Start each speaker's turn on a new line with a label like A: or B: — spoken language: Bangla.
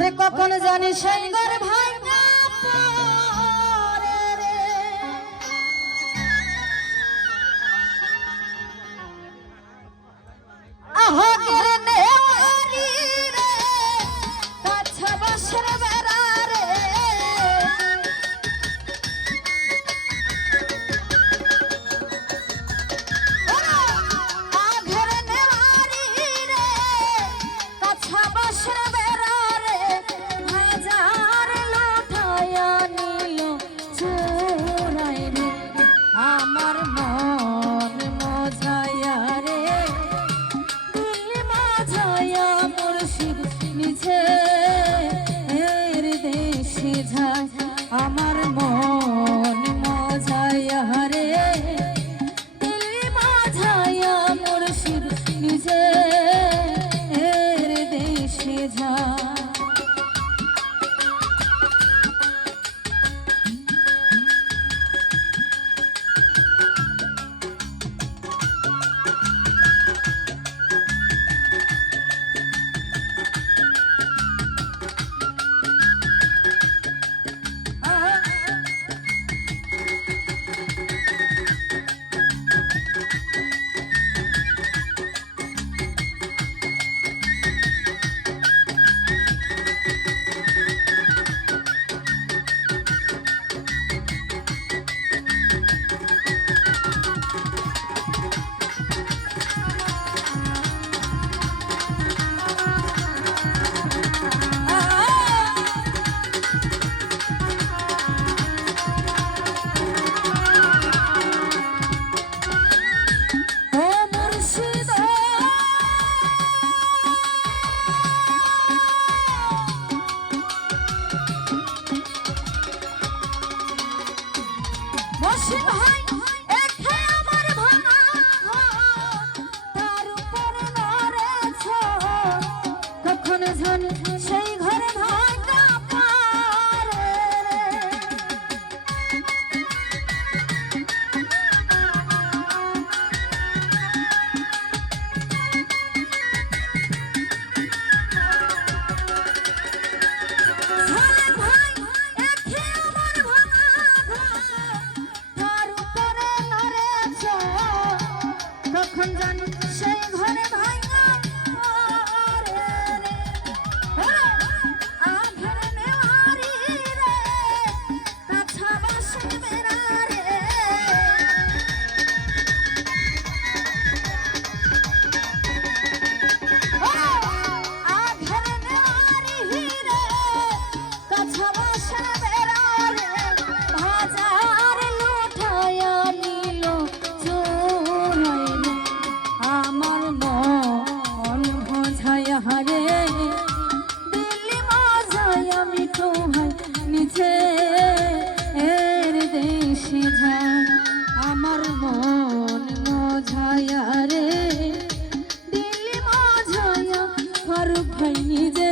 A: ওরে কখন জানি সঙ্গর ভাই আহ আমার মন Şimdi hangi বোঝা আমার মন মজায়া রে। দিল মজায়া ঘর ভাই নিজে